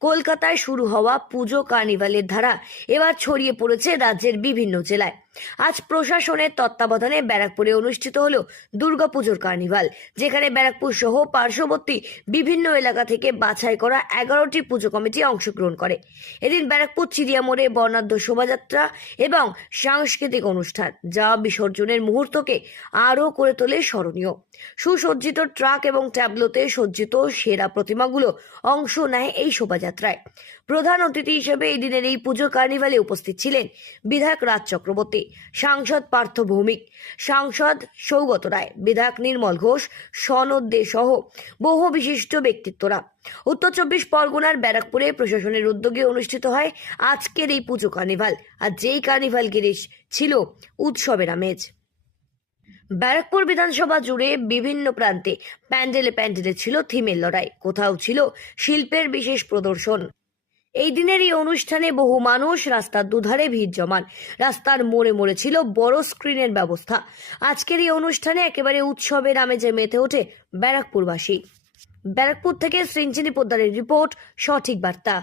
কলকাতায় শুরু হওয়া পুজো কার্নিভালের ধারা এবার ছড়িয়ে পড়েছে রাজ্যের বিভিন্ন জেলায়। আজ প্রশাসনের তত্ত্বাবধানে ব্যারাকপুরে অনুষ্ঠিত হলো দুর্গাপুজোর কার্নিভাল, যেখানে ব্যারাকপুর সহ পার্শ্ববর্তী বিভিন্ন এলাকা থেকে বাছাই করা 11টি পুজো কমিটি অংশগ্রহণ করে। এদিন ব্যারাকপুর চিড়িয়া মোড়ে বর্ণাঢ্য শোভাযাত্রা এবং সাংস্কৃতিক অনুষ্ঠান, যা বিসর্জনের মুহূর্তকে আরও করে তোলে স্মরণীয়। সুসজ্জিত ট্রাক এবং ট্যাবলোতে সজ্জিত সেরা প্রতিমাগুলো অংশ নেয় এই শোভাযাত্রায়। প্রধান অতিথি হিসেবে এই দিনের এই পুজো কার্নিভালে উপস্থিত ছিলেন বিধায়ক রাজ চক্রবর্তী, সাংসদ পার্থ ভৌমিক, সাংসদ সৌগত রায়, বিধায়ক নির্মল ঘোষ, সনদ দে সহ বহু বিশিষ্ট ব্যক্তিত্বরা। উত্তর 24 পরগনার ব্যারাকপুরে প্রশাসনের উদ্যোগে অনুষ্ঠিত হয় আজকের এই পুজো কার্নিভাল। আর যেই কার্নিভাল ঘিরে ছিল উৎসবের আমেজ। ব্যারাকপুর বিধানসভা জুড়ে বিভিন্ন প্রান্তে প্যান্ডেলে ছিল থিমের লড়াই, কোথাও ছিল শিল্পের বিশেষ প্রদর্শন। এই দিনের এই অনুষ্ঠানে বহু মানুষ রাস্তার দুধারে ভিড় জমান। রাস্তার মোড়ে মোড়ে ছিল বড় স্ক্রিনের ব্যবস্থা। আজকের এই অনুষ্ঠানে একেবারে উৎসবের আমেজে মেতে ওঠে ব্যারাকপুরবাসী। ব্যারাকপুর থেকে সৃঞ্জিনী পোদ্দারের রিপোর্ট, সঠিক বার্তা।